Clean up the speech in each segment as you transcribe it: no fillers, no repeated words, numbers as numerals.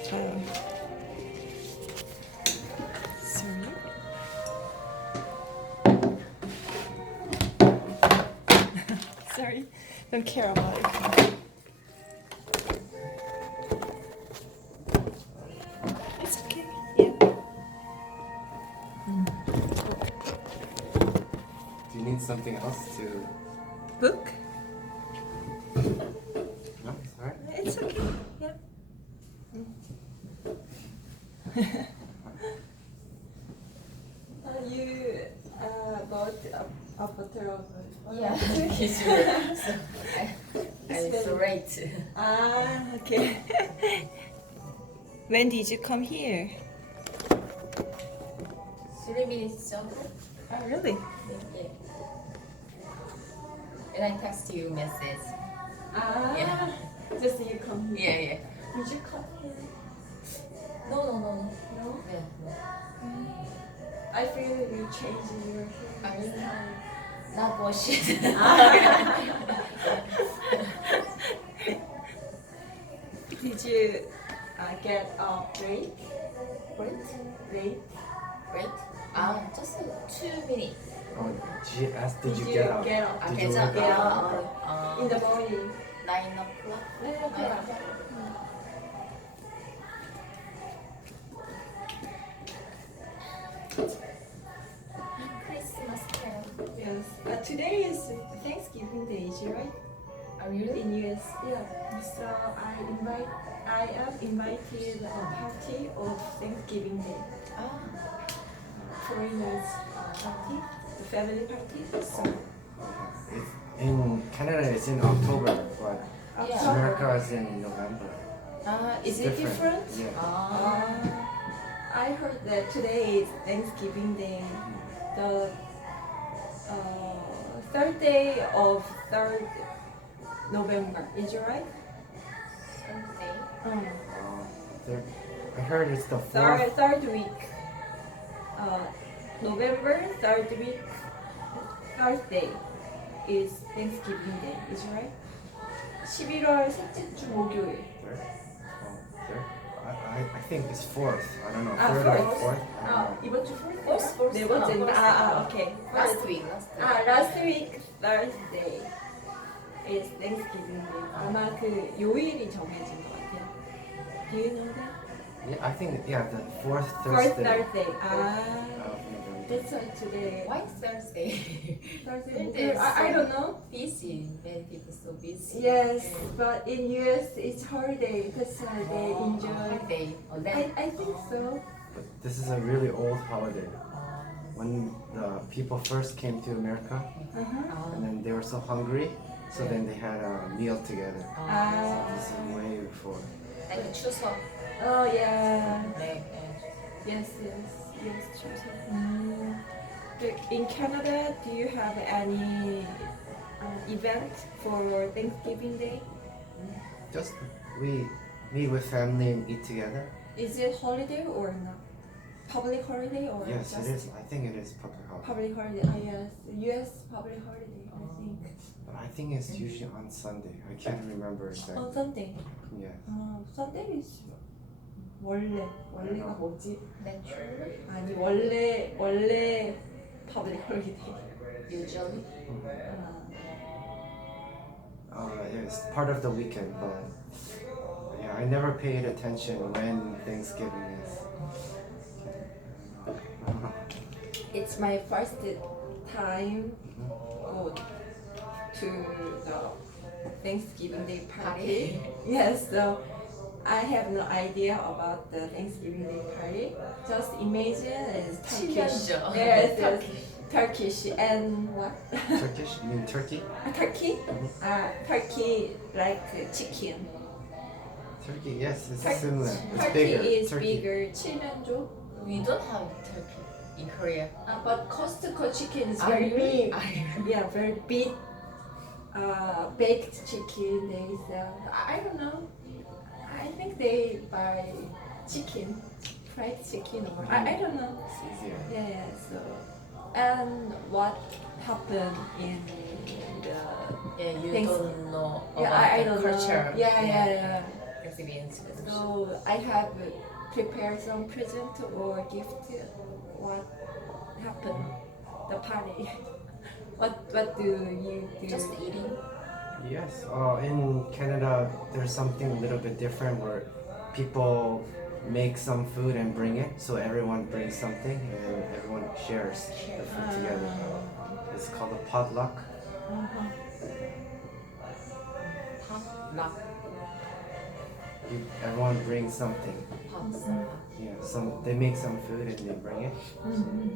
Sorry. Sorry, don't care about it. It's okay. Yeah. Do you need something else to? Book? No, it's alright. It's okay. Yeah. You bought a bottle of Yeah, it's right. So it's late. Ah, okay. When did you come here? 3 minutes ago. Oh, really? Yeah. And I text you message. Ah, Yeah. just you come here. Yeah. Did you come here? No. No? Yeah, no. I feel you changing your I hair mean- this time. Not bullshit. Did you get a break? Break? Right? Just 2 minutes. Oh, she asked, did you Did get you up? get up? Did you 괜찮아. wake up? In the morning. 9 o'clock. Christmas carol. Yes. Today is Thanksgiving Day, is it right? Really? In US, yeah. So I am invited a party of Thanksgiving Day. Foreigners party, the family party. So It's in Canada, it's in October, but Yeah. America is in November. Is it different? Yeah. I heard that today is Thanksgiving Day, the third day of 3rd November. Is it right? Sunday. I heard it's the fourth. Third week. November 3rd week, Thursday is Thanksgiving Day. Is it right? 11월 셋째 주 목요일. Third? I think it's fourth. I don't know. 아, Third or fourth? fourth? I don't know. 이번 주 fourth? Fourth. 네 번째인가? 오케이. Last week. Last week Thursday is Thanksgiving Day. 아마 그 요일이 정해진 것 같아요. Do you know that? Yeah, I think the fourth Fourth Thursday. Thursday. Of November. That's why today. Why Thursday? Thursday. I don't know. Busy. Many people so busy. Yes, but in US it's holiday. That's why they enjoy. Holiday. I think so. But this is a really old holiday. When the people first came to America, and then they were so hungry, so then they had a meal together. Ah. This is way before. Like a 추석. Oh yeah. 네. Yes, true. In Canada, do you have any event for Thanksgiving Day? Just we meet with family and eat together. Is it holiday or not? Public holiday or Yes, just it is. I think it is public holiday. public holiday? Yes, US public holiday. I think But I think it's usually on Sunday. I can't remember on exactly. Sunday. Yeah. Sunday is 원래가 뭐지? Naturally. 아니 원래 public holiday. Usually. It's part of the weekend, but yeah, I never paid attention when Thanksgiving is. It's my first time go to the Thanksgiving Day party. Yes, so I have no idea about the Thanksgiving Day party. Just imagine it's Turkish. 칠면조. Yes, Turkish. Turkish and what? Turkish? You mean Turkey? Turkey? Turkey like chicken. Turkey, yes, it's Turkey- similar. It's Turkey bigger. is Turkey. bigger. 칠면조. We don't have turkey in Korea. But Costco chicken is Ah, very really? big. Yeah, very big. Baked chicken they sell. I don't know. I think they buy chicken, fried chicken, or I don't know. It's easier. Yeah. So, and what happened in the Yeah, you Thanks. don't know about I the don't culture. know. Yeah. Because experience with you? So I have prepared some present or gift. What happened? The party. What do you do? Just eating. Yes, in Canada, there's something a little bit different where people make some food and bring it, so everyone brings something and everyone shares the food together. It's called a potluck. Uh-huh. Potluck. Everyone brings something. Potluck. Yeah, they make some food and they bring it.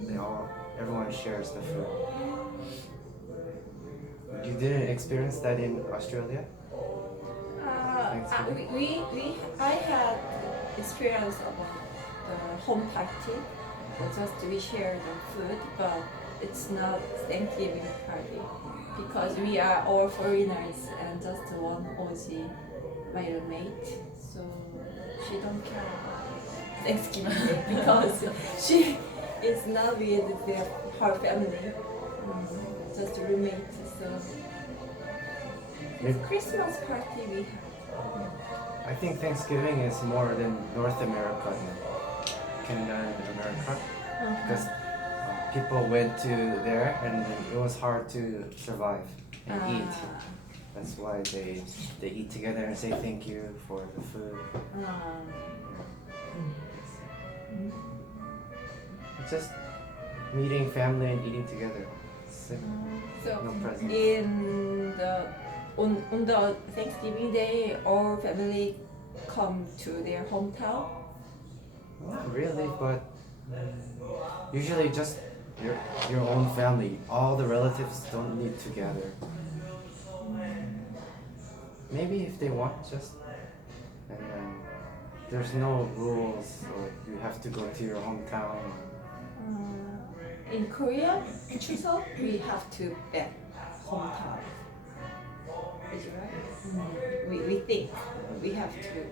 So everyone shares the food. You didn't experience that in Australia? I had experience about the home party. Just we share the food, but it's not Thanksgiving party because we are all foreigners and just one OG, my roommate. So she don't care about Thanksgiving because she is not with her family, just roommate. So it's Christmas party we have. I think Thanksgiving is more than North America than Canada and America because people went to there and it was hard to survive and eat. That's why they eat together and say thank you for the food. It's just meeting family and eating together. So No presents. on the Thanksgiving day, all family come to their hometown. Not really, but usually just your own family. All the relatives don't need to gather. Maybe if they want, just and then there's no rules or you have to go to your hometown. In Korea, in Chuseok, we have to back hometown. Is it right? We think we have to.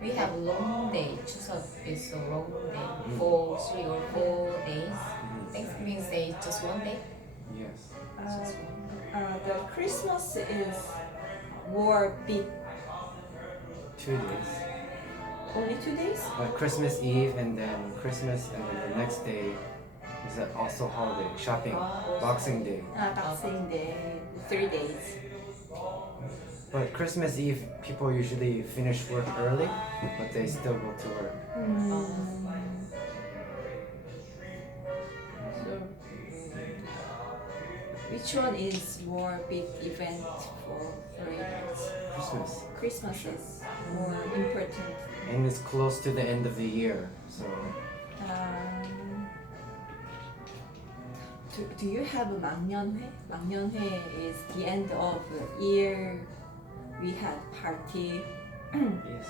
We have long day. Chuseok is a long day. For 3 or 4 days. Thanksgiving Day is just 1 day. Yes. Just one. The Christmas is more big. 2 days. Only 2 days. But Christmas Eve and then Christmas and then the next day is also holiday, shopping, Boxing Day. Boxing Day, 3 days. But Christmas Eve, people usually finish work early, but they still go to work. So, which one is more big event for foreigners? Christmas. Christmas is more important. And it's close to the end of the year, so Do you have a 막년회? 막년회 is the end of the year. We had party. yes.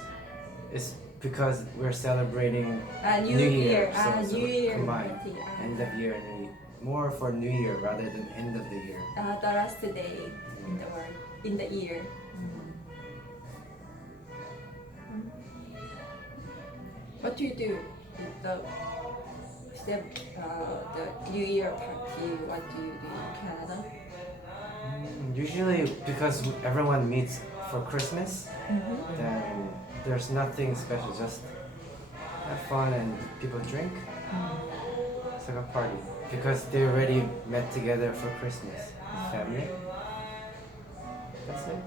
It's because we're celebrating New New Year. Year, so New Year combined. party. End of year, New Year. More for New Year rather than end of the year. The last day in the year. What do you do with the New Year party? What do you do in Canada? Usually, because everyone meets for Christmas, then there's nothing special. Just have fun and people drink. It's like a party because they already met together for Christmas. Family. That's it.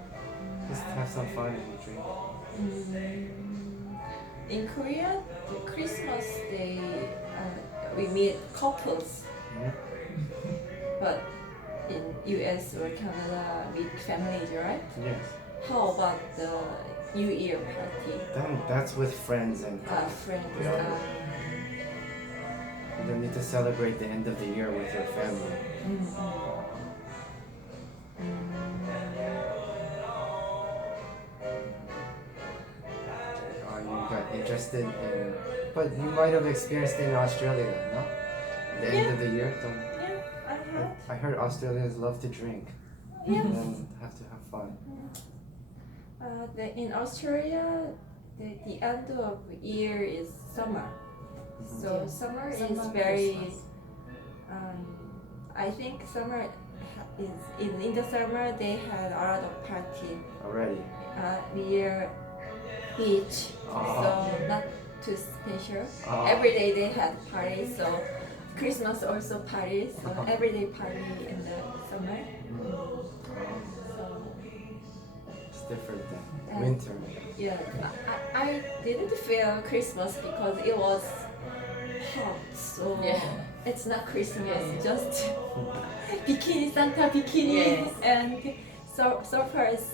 Just have some fun and drink. In Korea, the Christmas day, we meet couples, Yeah. but in US or Canada, meet families, right? Yes. How about the New Year party? Then that's with friends and Friends. Yeah. you don't need to celebrate the end of the year with your family. You got interested in, but you might have experienced it in Australia, no? The end of the year. Yeah, I had. I heard Australians love to drink Yeah. and have to have fun. In Australia, the end of year is summer. So summer is very. Christmas. I think summer is in the summer they had a lot of party. Already. Near beach, Oh. so not too special. Oh. Every day they had parties, so Christmas also parties, so every day party in the summer. So It's different than Yeah. winter. yeah, I didn't feel Christmas because it was hot, so Yeah. it's not Christmas, Yeah. just bikini, Santa bikini, Yes. and surfers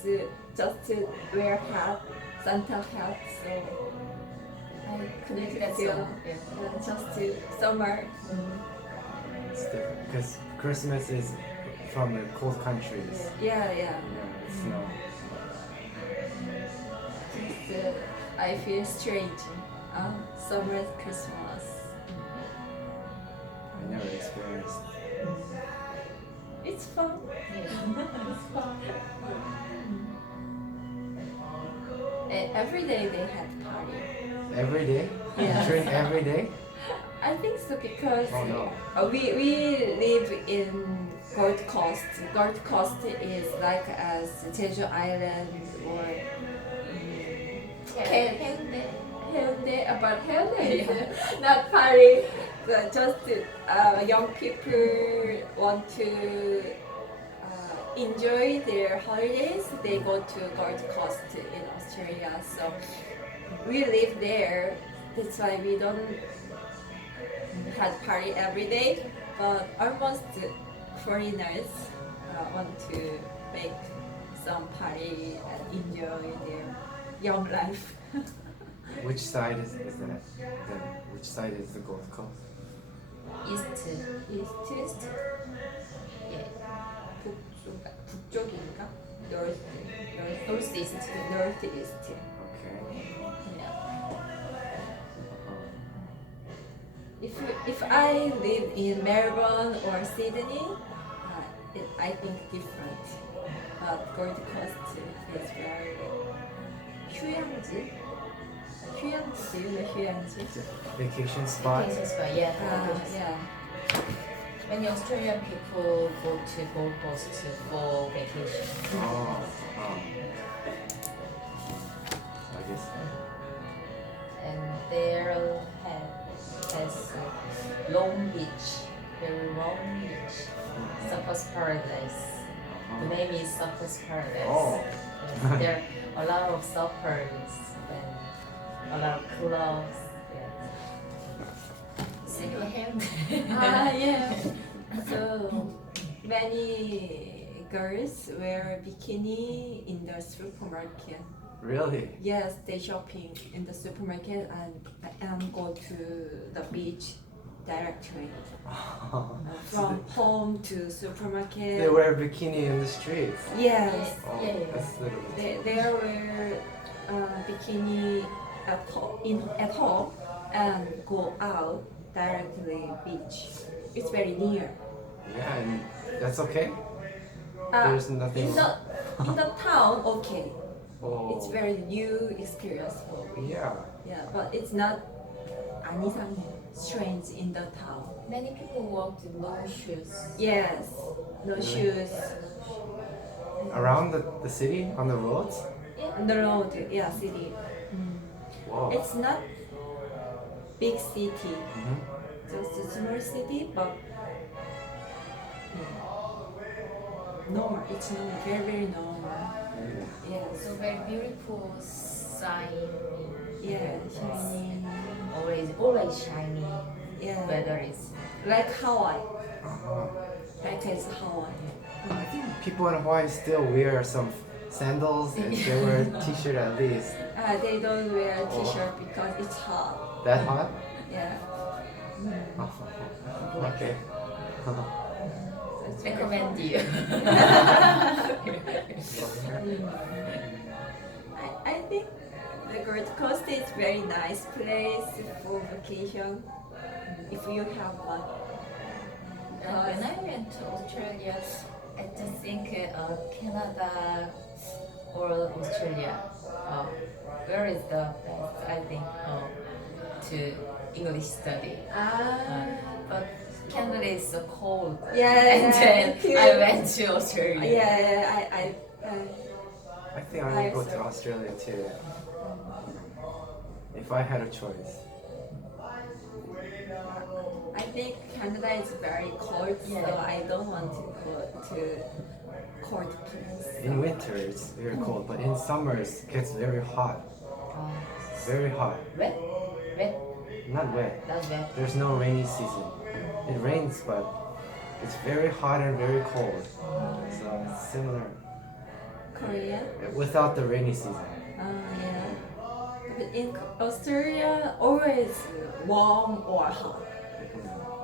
just wear hat, Santa hat, so I couldn't That's feel all. Yeah. just summer. It's different because Christmas is from the cold countries. Yeah, Yeah, it's snow. just I feel strange. Summer, Christmas. I never experienced. It's fun. Yeah. It's fun. And every day they had party. Every day? Yeah. Drink every day? I think so because Oh no. we live in Gold Coast. Gold Coast is like as Jeju Island or 해운대. Hyundai, but Hyundai is not party. Just young people want to enjoy their holidays. They go to Gold Coast in Australia. So we live there. That's why we don't had party every day. But almost foreigners want to make some party and enjoy their young life. Which side is that? Then which side is the Gold Coast? East. East, Yeah. 북쪽인가? North, Northeast. northeast. Okay. Yeah. If I live in Melbourne or Sydney, I think different. But Gold Coast is very 휴양지. 휴양지, do you know 휴양지? Vacation spot? Vacation spot. Yeah. Yeah. Many Australian people go to Gold Coast for vacation. Oh. I guess. And there has Long Beach, very long beach, Surfers Paradise. The name is Surfers Paradise. Oh. Yes, there are a lot of surfers and a lot of clubs. Single hand. Yeah. So many girls wear bikini in the supermarket. Really? Yes, they shopping in the supermarket and go to the beach directly. From home to supermarket. They wear bikini in the streets. Yes. Oh, Yeah. that's a little bit. They wear bikini at home and go out directly beach. It's very near. Yeah, and that's okay. Uh, There's nothing. in the town, okay. Oh. It's very new experience for me. Yeah. Yeah, but it's not 안 이상해. Strange in the town. Many people walk with no shoes. Yes, no shoes Around the city, on the roads. on the road. Yeah, city. Wow. It's not big city, Mhm. just a small city, but normal. It's normal, very very normal. Yes, So very beautiful sign. yeah, shiny. Always shiny. Yeah, Weather is. like Hawaii. Uh-huh. Like it's Hawaii. I think people in Hawaii still wear some sandals and they wear a t-shirt at least. They don't wear a t-shirt because it's hot. That hot? Yeah. Okay. So it's very Recommend you. I think the Gold Coast is very nice place for vacation if you have one. When I went to Australia, I just think Canada or Australia. Where is the best? I think to English study. But Canada is so cold. Yeah, And then yeah. I went to Australia. Yeah, I think I will go to Australia too. if I had a choice. I think Canada is very cold, so I don't want to go to cold place. In winter it's very cold, but in summers it gets very hot. Very hot. Wet? Wet? Not wet. Not wet. There's no rainy season. It rains, but it's very hot and very cold. So it's similar Korea? without the rainy season. Yeah. But in Australia, always warm or hot.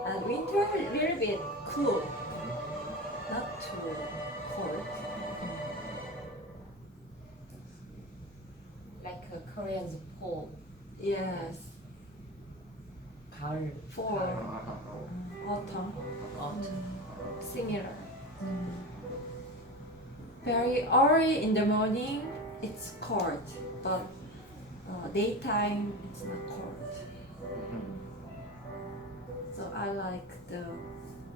And winter, a little bit cool. Not too cold. Like Korean's pole. Yes. 가을. For autumn. Autumn. Similar. Very early in the morning, it's cold, but daytime it's not cold. So I like the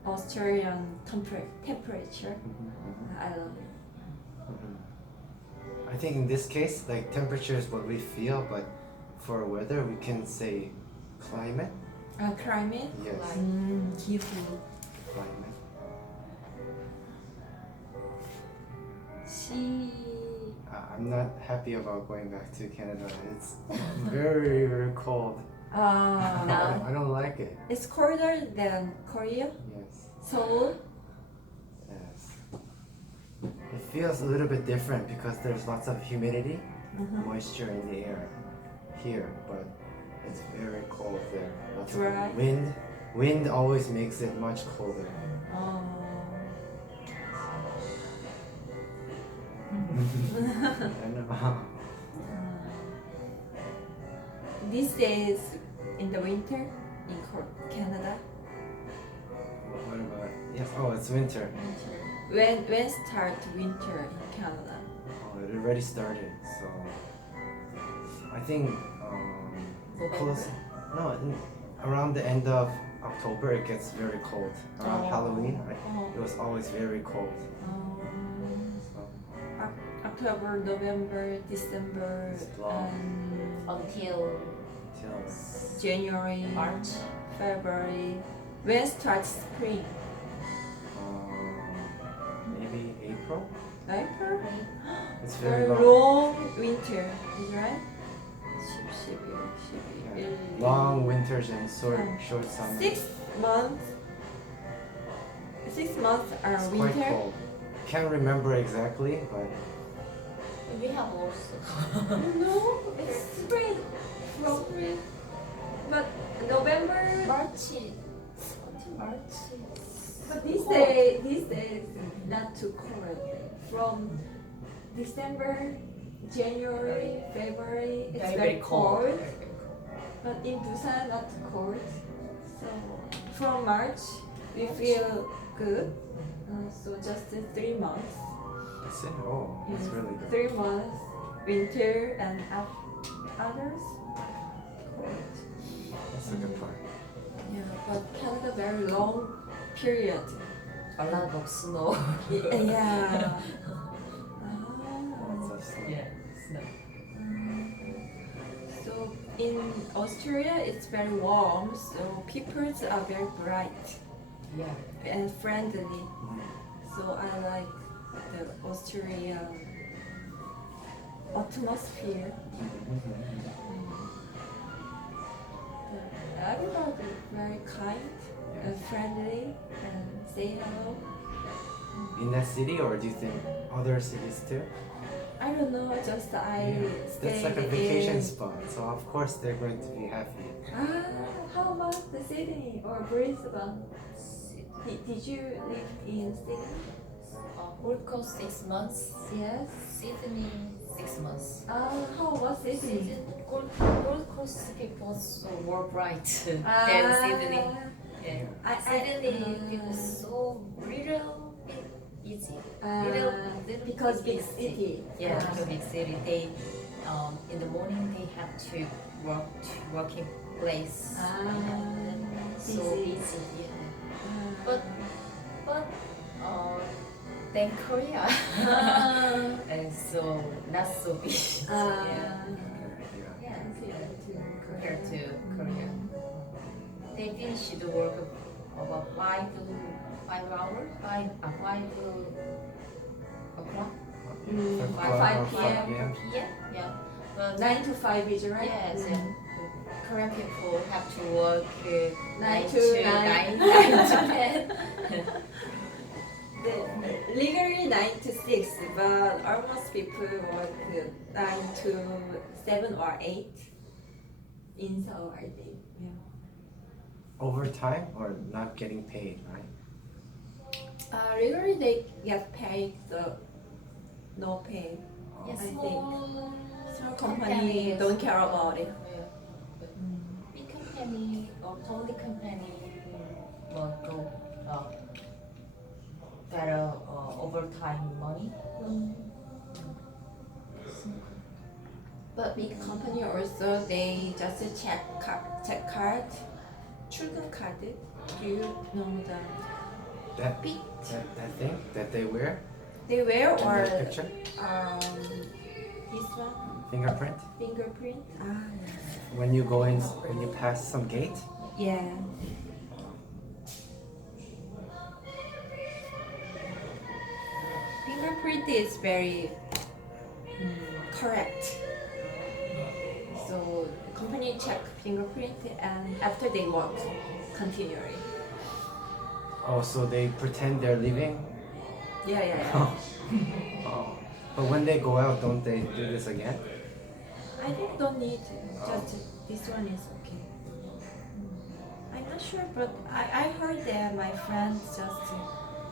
Australian temperature. I love it. I think in this case, like temperature is what we feel, but for weather we can say climate. Climate? Yes, 기후. climate. I'm not happy about going back to Canada. It's very, very cold. I don't like it. It's colder than Korea, Yes, Seoul. yes. It feels a little bit different because there's lots of humidity, moisture in the air here, but it's very cold there. Lots Dry. of wind. Wind always makes it much colder. I know. These days in the winter in Canada. What about? Yes. Oh, it's winter. When start winter in Canada? Oh, it already started. So I think close. No, around the end of October it gets very cold. Around Halloween, it was always very cold. So October, November, December, It's long. Until till January, March. February. When starts spring? maybe April. April? It's Very very long. long winter, is right? Yeah. Long winters and short summers. 6 months. 6 months are It's winter. quite cold. Can't remember exactly, but We have also. No, it's spring. From spring. But November. March. Until March. But these days not too cold. From December, January, February, it's very cold. But in Busan, not too cold. So from March, we feel good. So just 3 months. that's it. Oh, it's really good. 3 months, winter, and others cold. That's the good part. Yeah, but Canada very long period. A lot of snow. Yeah. Lots of snow. Yeah, snow. So in Australia, it's very warm, so people are very bright Yeah. and friendly. So I like the Australian atmosphere. Everybody very kind and friendly and say hello. In that city, or do you think other cities too? I don't know, just I That's like a stayed vacation in. spot, so of course they're going to be happy. How about the Sydney or Brisbane? Did you live in Sydney? Gold Coast 6 months. Yes. Sydney 6 months. How about Sydney? Gold Coast people so more bright than Sydney. Yeah. Sydney people so little bit easy. Little because bit big easy. city. Yeah, because big city. They in the morning they have to working place. So busy. busy. Yeah. But then Korea and so not so busy. Uh, Yeah. yeah, they finish the work about 5 hours, 5 o'clock. 5 5 p.m. Yeah, yeah. But 9 to 5 is right? yes, Mhm. yeah. Korean people have to work 9 to to 9. 9 to 10. Legally 9 to 6, but almost people work 9 to 7 or 8 in Seoul, I think. Yeah. Overtime or not getting paid, right? Legally they get paid, the no pay. Yeah, I small Company don't care about it. Yeah. Big company or totally company will go better overtime money. But big company also they just check card, 출근 card. Do you know That, big that thing that they wear they wear in or the picture? this one Fingerprint? fingerprint? When you go in, when you pass some gate? Yeah. Fingerprint is very correct. So company check fingerprint and after they work continually. Oh, so they pretend they're leaving? Yeah. Oh. But when they go out, don't they do this again? I think don't need just this one is okay. I'm not sure, but I heard that my friends just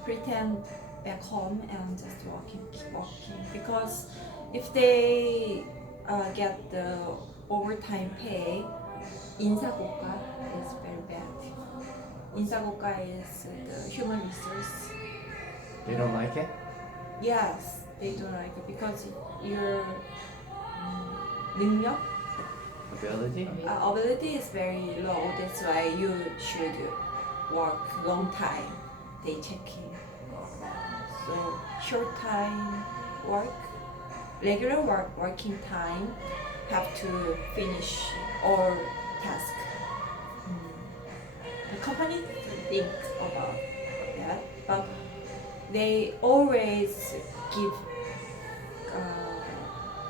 pretend back home and just keep walking because if they get the overtime pay, 인사고과 is very bad. 인사고과 is the human resource. They don't like it? Yes, they don't like it because your 능력, Ability? ability is very low. That's why you should work long time. They checking. So short time work, regular working time have to finish all task. The company think about that, but they always give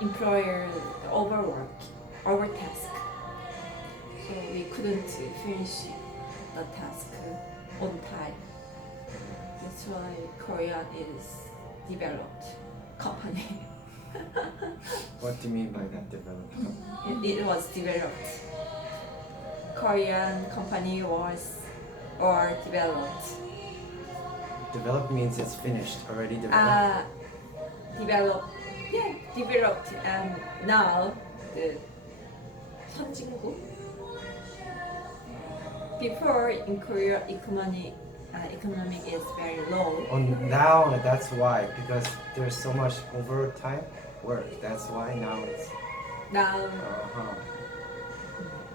employer the over task. So we couldn't finish the task on time. That's why Korean is developed company. What do you mean by that developed company? It was developed. Korean company was or developed. Developed means it's finished, already developed. Developed and now the 선진국. Before in Korea economic is very low. Oh, now that's why, because there's so much overtime work. That's why now it's. Now I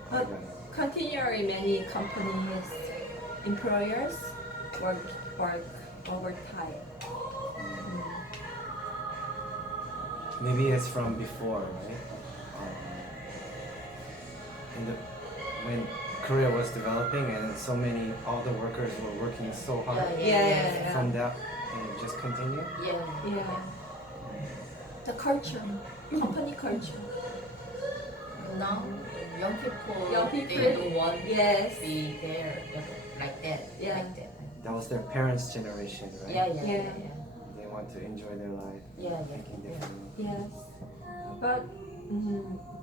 but got it. continually many companies employers work overtime. Maybe it's from before, right? When Korea was developing and all the workers were working so hard. Yeah. From that, and it just continued. Yeah. The culture, company culture. Now, young people, Young people, they don't want yes. to be there like that. Yeah. Like that. That was their parents' generation, right? Yeah. They want to enjoy their life, Yeah. thinking differently. Yes, but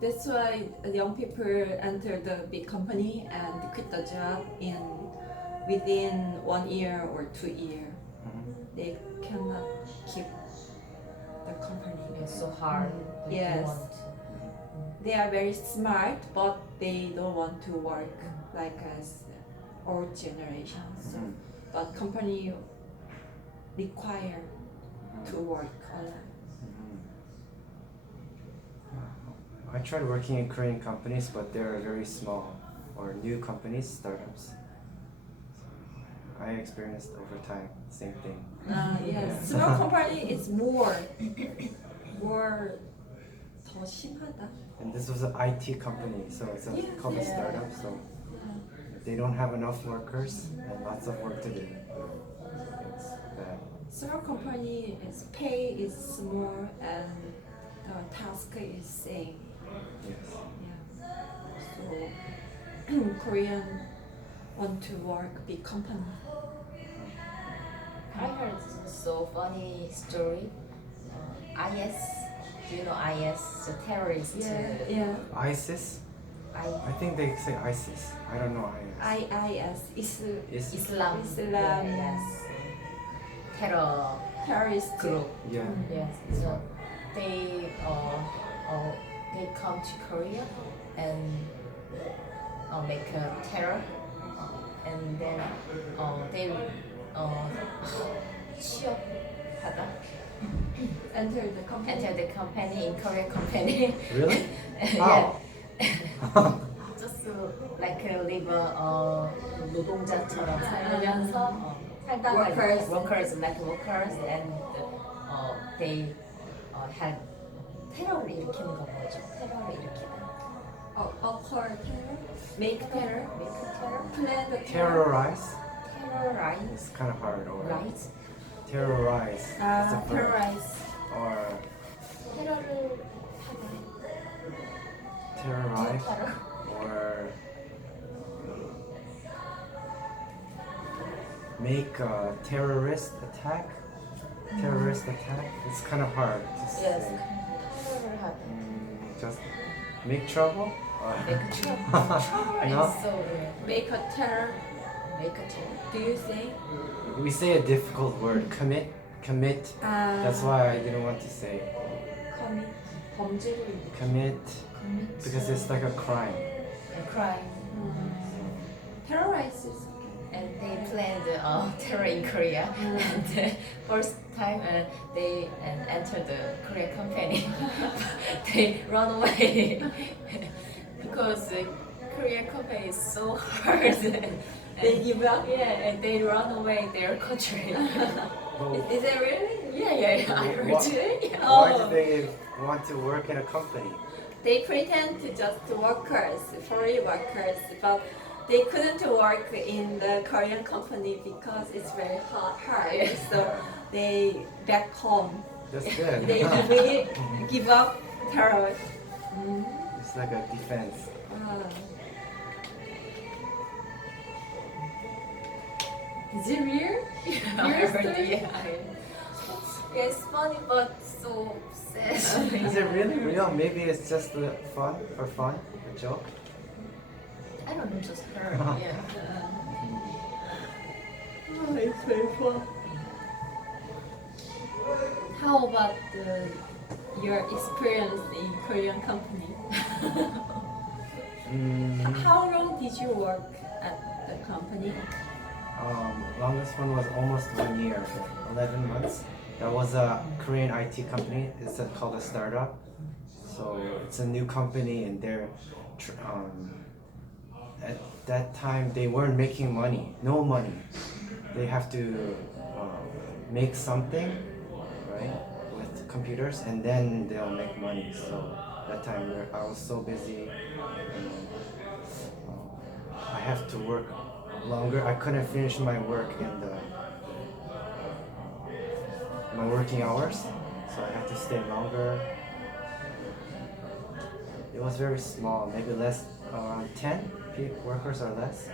that's why young people enter the big company and quit the job within 1 year or 2 years. They cannot keep the company. It's so hard. They Yes. don't want to. They are very smart, but they don't want to work like as old generations. So, but company require to work a lot. I tried working in Korean companies, but they're very small or new companies, startups. I experienced overtime, same thing. Yes, small company is more 더 심하다. And this was an IT company, so it's called a Yeah. startup. So they don't have enough workers and lots of work to do. It's bad. Small company is pay is small and the task is same. Yes. Yeah. So Korean want to work big company. I heard so funny story. IS, do you know IS, the terrorist? Yeah. ISIS? I think they say ISIS. I don't know IS. IIS is Islam. Islam. Yes. Terror terrorist group. Yeah. Yes. So they come to Korea and make a terror, and then they 취업하다. enter the company. Enter the company in Korean company. Really? Yeah. How? just like live 노동자처럼 살면서 살다가 workers like workers and they had 테러를 일으키는 거 뭐죠? 테러를 일으키다. Occur terror, make terror, plan the Terrorize? terrorize. It's kind of hard. Or Right? terrorize. It's a verb. terrorize. Or 테러를 terrorize. 테러. Or make a terrorist attack. Terrorist attack. It's kind of hard to say. Yes. 테러를 하다. Just make trouble. Or Make trouble. Trouble No? is so Make a terror. make a terror. Do you say? we say a difficult word. Commit. Commit. That's why I didn't want to say commit. 범죄를 commit commit. because it's like a crime. a crime. Terrorize is And they planned terror in Korea. And the first time they entered the Korean company, they run away because the Korean company is so hard. They give up? Yeah, and they run away their country. Is it really? yeah. I heard Why- it. Yeah. Why do they want to work in a company? They pretend to just workers, foreign workers, but they couldn't work in the Korean company because it's very hard. So they back home. That's good. They give up terror. It's like a defense. Is it real? I Real heard story? it. Yeah, it's funny but so sad. Is it really real? Maybe it's just fun, for fun, a joke. I don't know, just heard. Yeah. Oh, it's very fun. How about your experience in Korean company? How long did you work at the company? Longest one was almost 1 year, 11 months. That was a Korean IT company. It's called a startup. So it's a new company, and they're at that time they weren't making money, no money. They have to make something, right, with computers, and then they'll make money. So that time I was so busy, and I have to work longer. I couldn't finish my work in my working hours, so I had to stay longer. It was very small, maybe less, around 10 workers or less.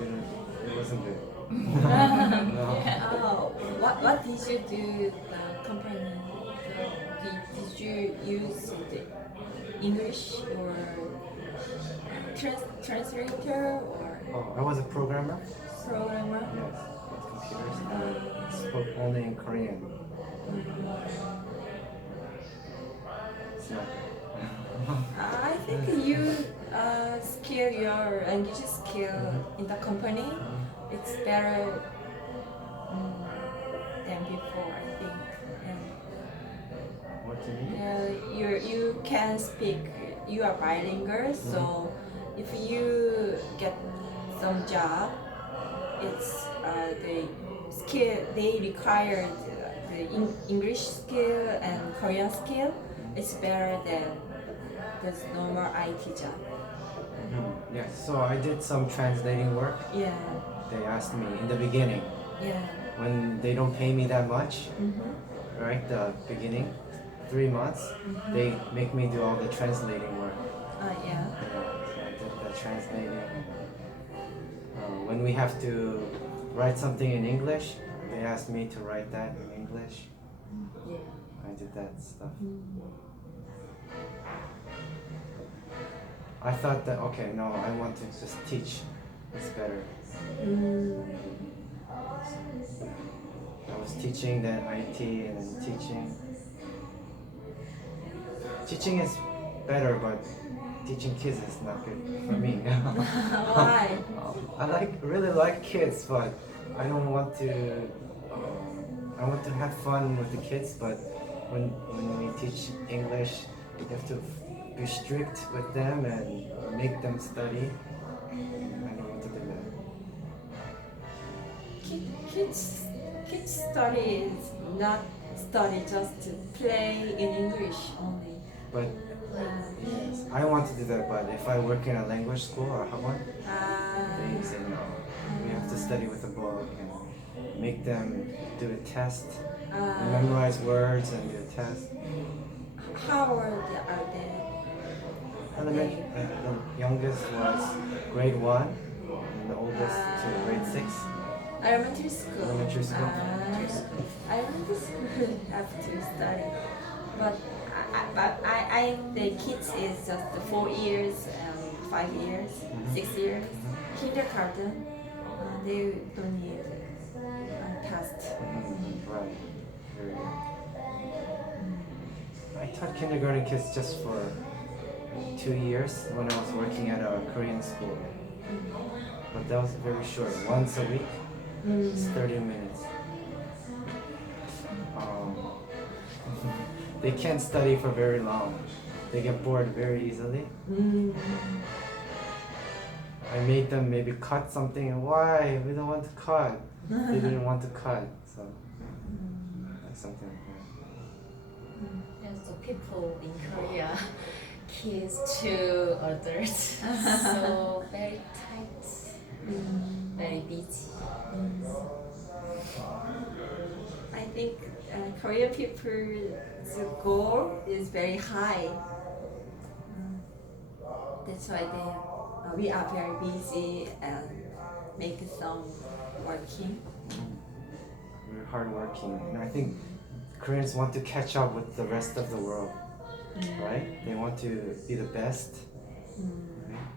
And it wasn't good. No. What did you do the company? Did you use the English or translator or Oh, I was a programmer. programmer? Yes, with computers. I spoke only in Korean. It's not good. I think you skill your language skill in the company. It's better than before, I think. What do you mean? You can speak. You are bilingual, so if you get some job, it's the skill they require the English skill and Korean skill. it's better than the normal IT job. Yeah, so I did some translating work. Yeah, They asked me in the beginning, yeah. when they don't pay me that much, Mm-hmm. right? The beginning, 3 months, they make me do all the translating work. Yeah. So I did the translating. When we have to write something in English, they asked me to write that in English. Yeah. I did that stuff. I thought that, okay, no, I want to just teach. It's better. I was teaching, then IT, and then teaching. Teaching is better, but teaching kids is not good for me. Why? I really like kids, but I don't want to. I want to have fun with the kids, but when we teach English, you have to be strict with them and make them study. I don't want to do that. Kids study is not study, just to play in English only. But yes, I want to do that. But if I work in a language school or hagwon, they say no. We have to study with a book and make them do a test, and memorize words and do a test. How old are they? The youngest was grade 1, and the oldest to grade 6. Elementary school. Elementary school. Elementary school have to study, but I the kids is just 4 years, 5 years, 6 years. Kindergarten, they don't need test. Right. Very good. I taught kindergarten kids just for 2 years when I was working at a Korean school. But that was very short, once a week, it's 30 minutes. They can't study for very long. They get bored very easily. I made them maybe cut something, and why? We don't want to cut. They didn't want to cut, so like something like that. And so people in Korea, kids to adults, so very tight, very busy. I think Korean people's goal is very high. That's why we are very busy and make some working. We're hardworking, and I think Koreans want to catch up with the rest of the world, right? They want to be the best, right?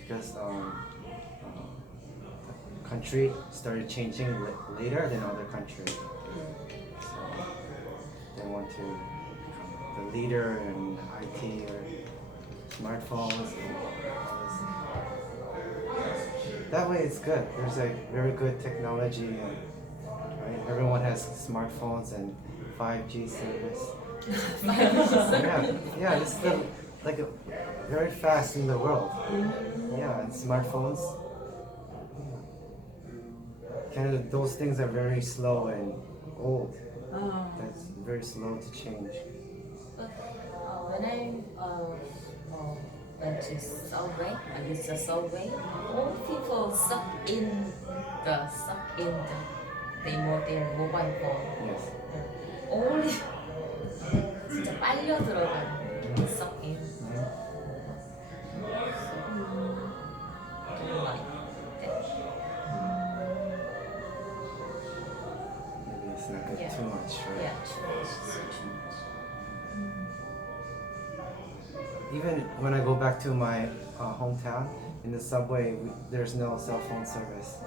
Because the country started changing later than other countries. So they want to become the leader in IT or smartphones and all this. That way it's good. There's a very good technology, and right? Everyone has smartphones and 5G service. Yeah, it's very fast in the world. Yeah, and smartphones. Canada, those things are very slow and old. That's very slow to change. But when I went to subway, I used the subway. All people suck in their mobile phone. Yes. Only 진짜 빨려 들어가는 suck in. Don't like that. Maybe it's not good Yeah. too much, right? Yeah, too much, so too much. Even when I go back to my hometown, in the subway, there's no cell phone service.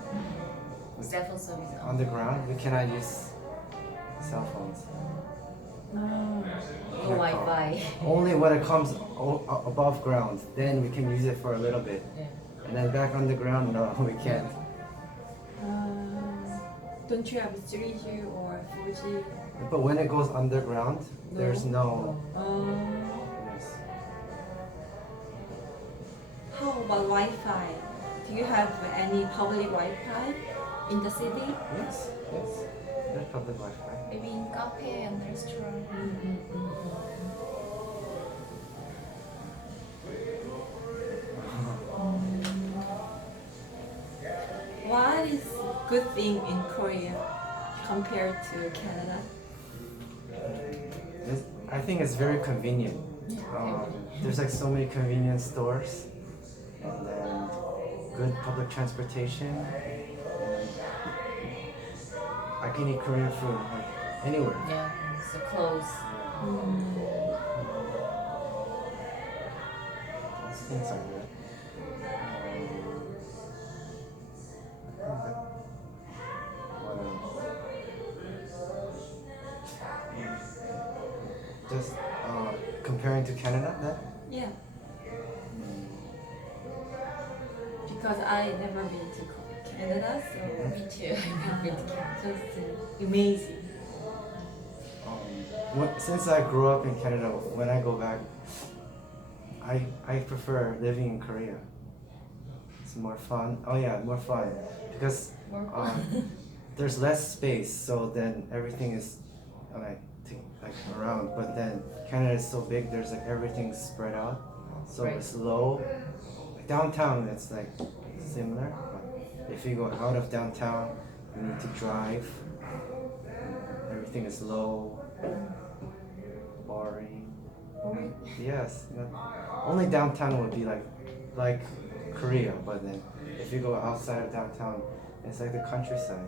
Cell phone service On the ground, we cannot use cell phones. no Wi-Fi. Only when it comes above ground, then we can use it for a little bit. Yeah. And then back on the ground, no, we can't. Don't you have 3G or 4G? But when it goes underground, there's no. Yes. How about Wi-Fi? Do you have any public Wi-Fi in the city? Yes. Yes. There's public Wi-Fi. Maybe in cafe and restaurant. good thing in Korea compared to Canada? I think it's very convenient. There's like so many convenience stores, and then good public transportation. And I can eat Korean food like anywhere. Yeah, so close. Things like that. What else? Just comparing to Canada, then? Yeah. Because I never been to Canada, so Me too. I've been to Canada. just amazing. Since I grew up in Canada, when I go back, I prefer living in Korea. It's more fun. Oh yeah, more fun because More there's less space, so then everything is like around. But then Canada is so big, there's like everything spread out, so Right. it's low. Downtown, it's like similar. But if you go out of downtown, you need to drive. Everything is low, boring. Yes, only downtown would be like Korea, but then if you go outside of downtown, it's like the countryside.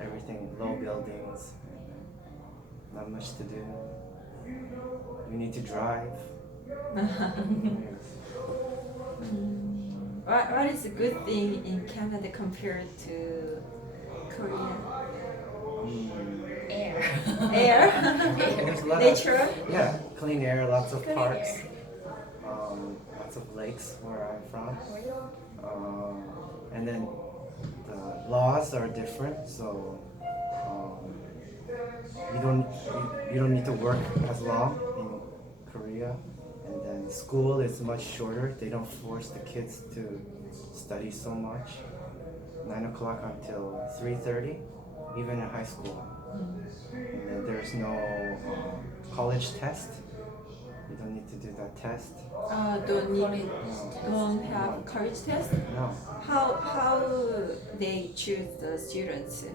Everything low buildings, not much to do. You need to drive. Yes. What is a good thing in Canada compared to Korea? air. Air, There's a lot natural. of clean air, lots of Clean parks, air. lots of lakes where I'm from, and then the laws are different, so you don't need to work as long in Korea, and then school is much shorter. They don't force the kids to study so much. 9 o'clock until 3:30, even in high school. And then there's no college test. You don't need to do that test. Don't have college test. No. How they choose the students?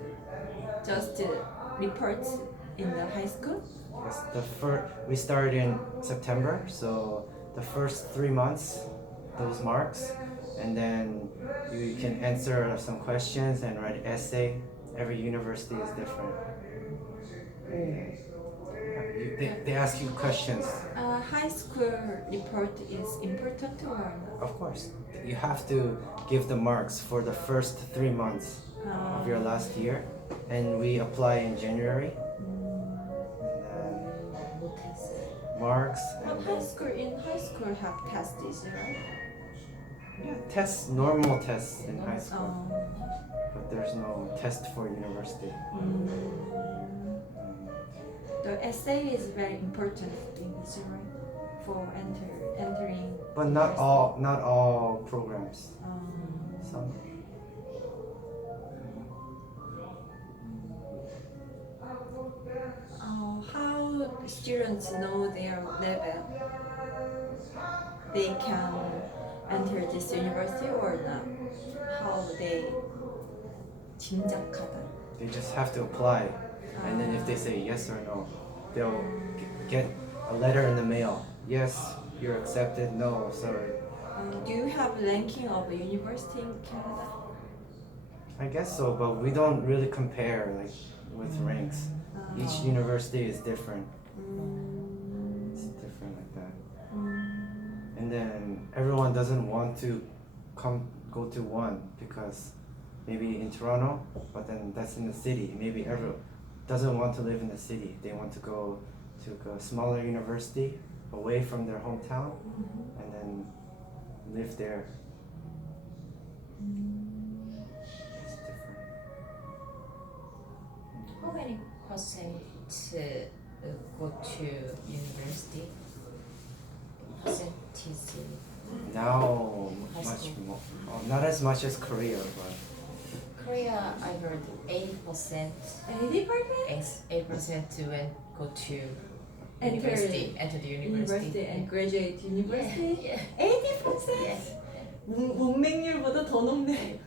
Just report in the high school. Yes, we started in September, so the first 3 months, those marks, and then you can answer some questions and write an essay. Every university is different. They ask you questions. High school report is important or not? Of course, you have to give the marks for the first 3 months of your last year, and we apply in January. And then marks But and high school have tests, is it right? yeah, tests, normal tests in high school, but there's no test for university. The essay is very important thing, is it right? For entering. But not all programs. Some. How students know their level? They can enter this university or not? How they 짐작하다. They just have to apply, and then if they say yes or no, they'll get a letter in the mail. Yes, you're accepted. No, sorry. Do you have ranking of a university in Canada? I guess so, but we don't really compare like with ranks. Each university is different. It's different like that. And then everyone doesn't want to go to one because maybe in Toronto, but then that's in the city. Maybe everyone doesn't want to live in the city. They want to go to a smaller university away from their hometown and then live there. It's different. How many percent go to university? Percentage. Now High much school. more. Not as much as Korea, but Korea, I heard 80%. 80%? 8% to go to Enter university, enter the university. and graduate university? Yeah. 80%? Yes. 문맹률보다 더 높네.